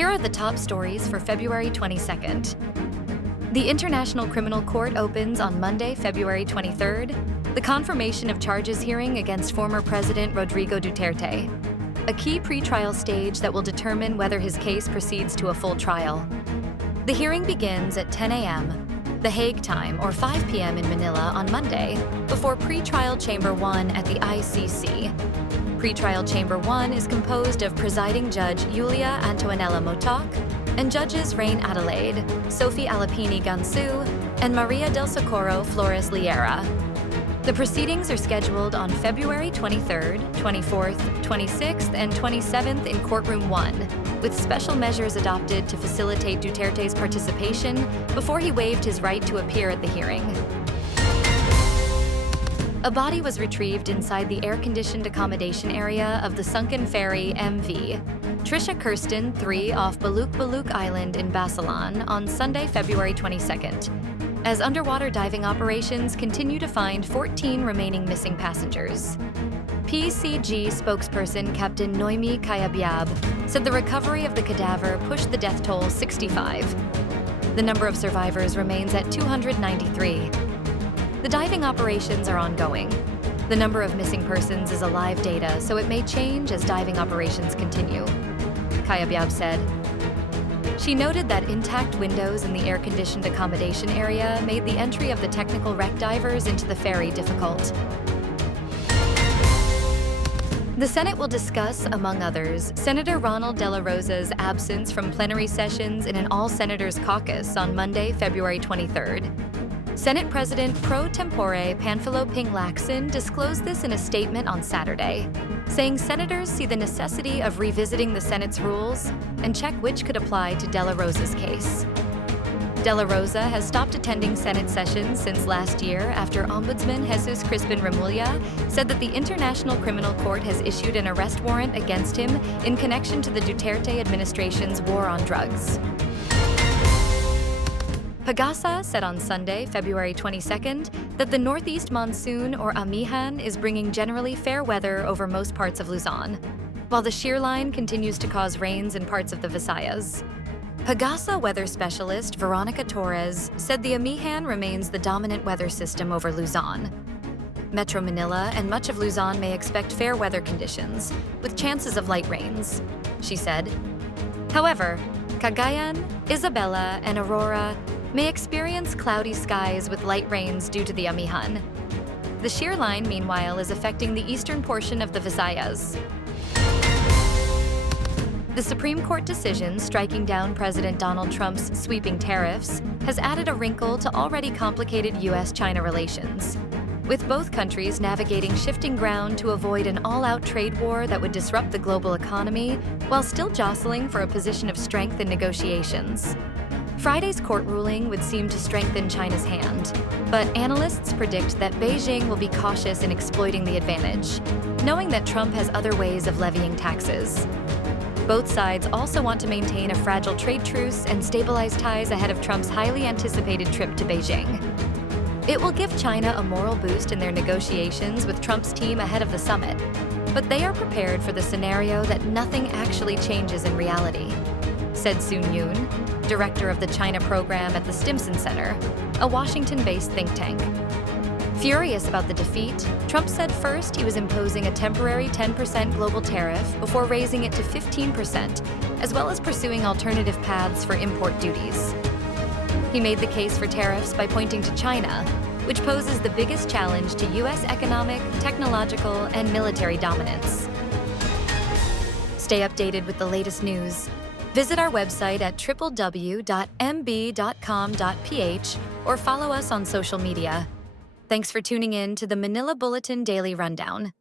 Here are the top stories for February 22nd. The International Criminal Court opens on Monday, February 23rd, the confirmation of charges hearing against former President Rodrigo Duterte, a key pretrial stage that will determine whether his case proceeds to a full trial. The hearing begins at 10 a.m., The Hague time, or 5 p.m. in Manila on Monday, before Pretrial Chamber 1 at the ICC. Pretrial Chamber 1 is composed of presiding judge Julia Antoinella Motoc and judges Rain Adelaide, Sophie Alapini Gansu, and Maria del Socorro Flores Liera. The proceedings are scheduled on February 23rd, 24th, 26th, and 27th in Courtroom 1, with special measures adopted to facilitate Duterte's participation before he waived his right to appear at the hearing. A body was retrieved inside the air-conditioned accommodation area of the sunken ferry MV Trisha Kerstin 3 off Baluk Island in Basilan on Sunday, February 22nd, as underwater diving operations continue to find 14 remaining missing passengers. PCG spokesperson Captain Noemi Kayabyab said the recovery of the cadaver pushed the death toll 65. The number of survivors remains at 293. The diving operations are ongoing. The number of missing persons is alive data, so it may change as diving operations continue, Kayabyab said. She noted that intact windows in the air-conditioned accommodation area made the entry of the technical wreck divers into the ferry difficult. The Senate will discuss, among others, Senator Ronald De La Rosa's absence from plenary sessions in an all-senators caucus on Monday, February 23rd. Senate President pro tempore Panfilo Ping Lacson disclosed this in a statement on Saturday, saying senators see the necessity of revisiting the Senate's rules and check which could apply to De La Rosa's case. De La Rosa has stopped attending Senate sessions since last year after Ombudsman Jesus Crispin Remulla said that the International Criminal Court has issued an arrest warrant against him in connection to the Duterte administration's war on drugs. PAGASA said on Sunday, February 22nd, that the northeast monsoon, or Amihan, is bringing generally fair weather over most parts of Luzon, while the shear line continues to cause rains in parts of the Visayas. PAGASA weather specialist Veronica Torres said the Amihan remains the dominant weather system over Luzon. Metro Manila and much of Luzon may expect fair weather conditions, with chances of light rains, she said. However, Cagayan, Isabela, and Aurora may experience cloudy skies with light rains due to the Amihan. The shear line, meanwhile, is affecting the eastern portion of the Visayas. The Supreme Court decision striking down President Donald Trump's sweeping tariffs has added a wrinkle to already complicated U.S.-China relations, with both countries navigating shifting ground to avoid an all-out trade war that would disrupt the global economy while still jostling for a position of strength in negotiations. Friday's court ruling would seem to strengthen China's hand, but analysts predict that Beijing will be cautious in exploiting the advantage, knowing that Trump has other ways of levying taxes. Both sides also want to maintain a fragile trade truce and stabilize ties ahead of Trump's highly anticipated trip to Beijing. It will give China a moral boost in their negotiations with Trump's team ahead of the summit, but they are prepared for the scenario that nothing actually changes in reality, said Sun Yoon, director of the China program at the Stimson Center, a Washington-based think tank. Furious about the defeat, Trump said first he was imposing a temporary 10% global tariff before raising it to 15%, as well as pursuing alternative paths for import duties. He made the case for tariffs by pointing to China, which poses the biggest challenge to U.S. economic, technological, and military dominance. Stay updated with the latest news. Visit our website at www.mb.com.ph or follow us on social media. Thanks for tuning in to the Manila Bulletin Daily Rundown.